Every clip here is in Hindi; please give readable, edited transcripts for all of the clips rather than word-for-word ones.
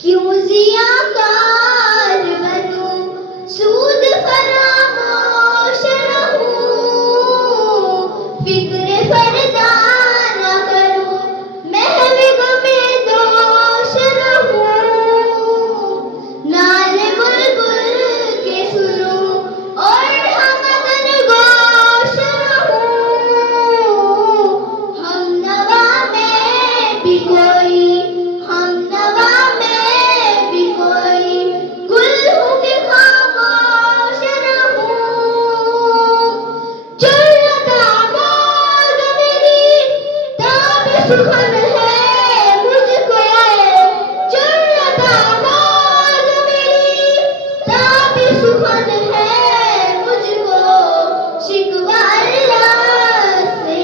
क्यों ज़ियाकार बनूं, सूद फरामोश रहूं, फिक्र फरदा न करूं, महवे गमे दोष रहूं, नाले बुलबुल के सुनूं और हमदन गोश रहूं, हम नवा में भी कोई, हम नवा में भी कोई गुल हूँ कि खामोश रहूं, चुर्रता मौज मेरी ताब सुखन है मुझको ये, चुर्रता मौज मेरी ताब सुखन है मुझको, शिकवा अल्लाह से,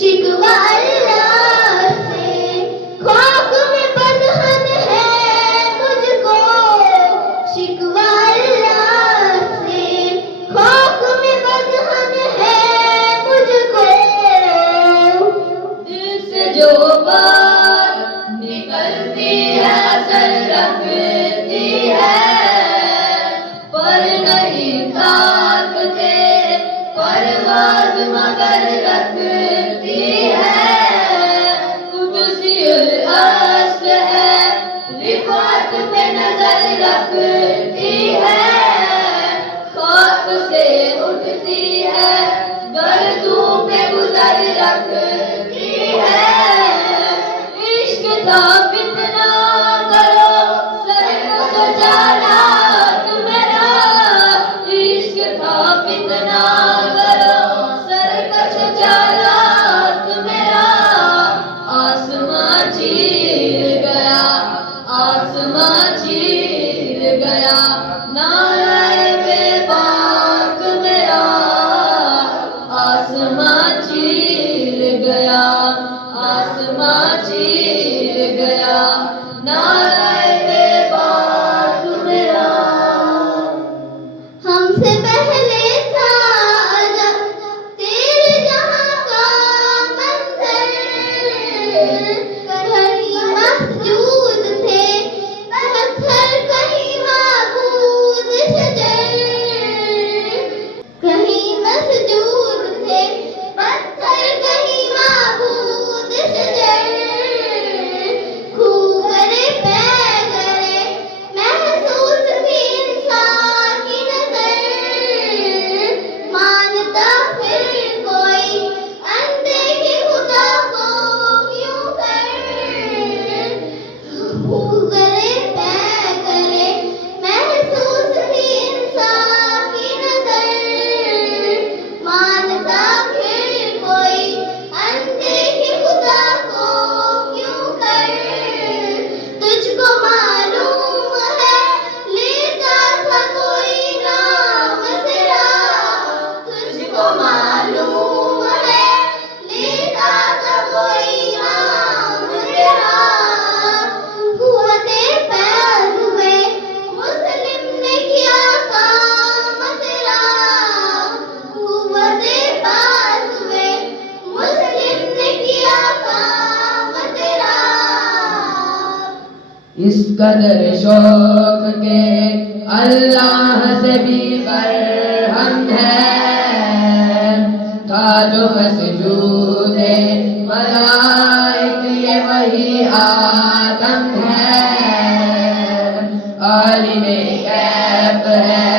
शिकवा अल्लाह से, खाक में बदहन है मुझको, शिकवा अल्लाह से, खाक में बदहन है मुझको। दिल से जो बात निकलती है असर रखती है, पर नहीं ताकते परवाज़ मगर रखती है, कुदसियुल अस्ल है रिफ़ात पे नजर रखती है, खाक से उठती है गर्दों पे गुजर रखती है, इश्क साबित ना करो सर को सजाना मेरा, इश्क साबित ना करो सर को सजाना मेरा, आसमां चीर गया, आसमां चीर गया, नाराए बेबाक मेरा, आसमां चीर गया, आसमां चीर गया, नाराए बेबाक मेरा। हमसे पहले था अजब तेरे जहां का मंजर, कहीं मस्जूद थे पत्थर, कहीं माबूद शजर, कहीं मस्जूद थे पत्थर, कहीं माबूद शजर, खूब करे पै करे महसूस भी इंसान की नजर, मानता फिर कोई अनदेखी खुदा को क्यों कर, खूब करे पै करे महसूस भी इंसान की नजर, मानता फिर कोई अनदेखी खुदा को क्यों कर, तुझको मालूम है लेता था कोई नाम तेरा, तुझको मालूम है लेता था कोई नाम तेरा, कुव्वते पैद हुए मुस्लिम ने किया काम तेरा, कुव्वते पैद हुए मुस्लिम ने किया काम तेरा। इस कदर शौक के अल्लाह से भी बरहम है, था जो मसजूदे मलाइक ये वही आदम है, आलिमे कैफ है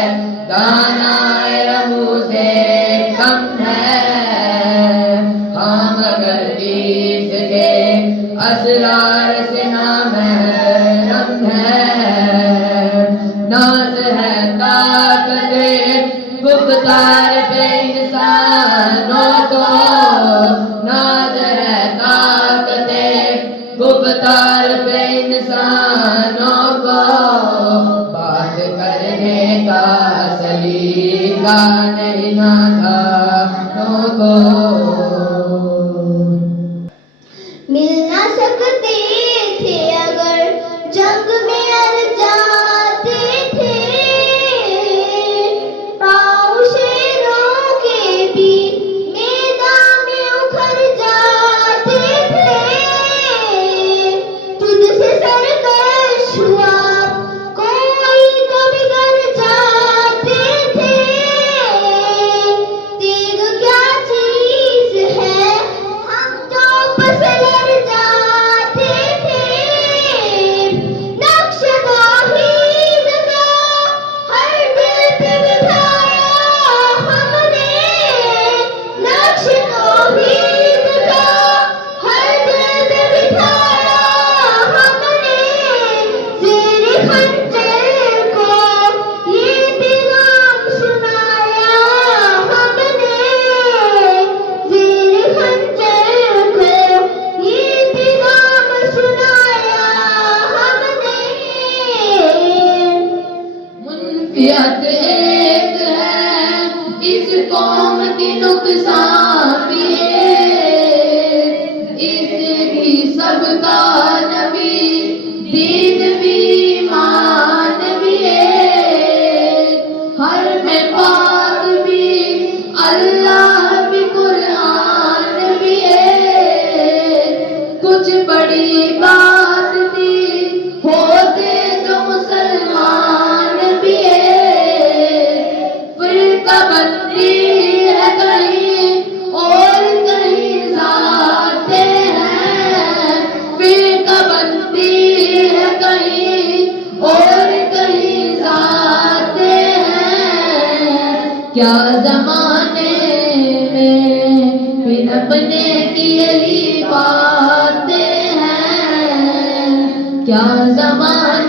दानाए रमूज़े कम है, हाँ मगर इसके असरार से नामहरम है, नाज है ताकते गुफ्तार पे इंसानों को, नाज है ताकते गुफ्तार पे इंसानों को, बात करने का सलीका नहीं नादानों को। मिल ना सकते थे अगर जंग में अड़ जाते थे, पाँव शेरों फियत एक है इस कौम की नुकसान भी एक, इसकी सबका नबी दीन भी ईमान भी एक, हर में पाक भी अल्लाह भी कुरान भी एक, कुछ बड़ी बात थी होते जो मुसलमान भी एक, फिरका बंदी है कहीं और कहीं जाते हैं, फिरका बंदी है कहीं और कहीं जाते हैं, क्या जमाने में बिन अपने की यही बातें हैं, क्या जमाने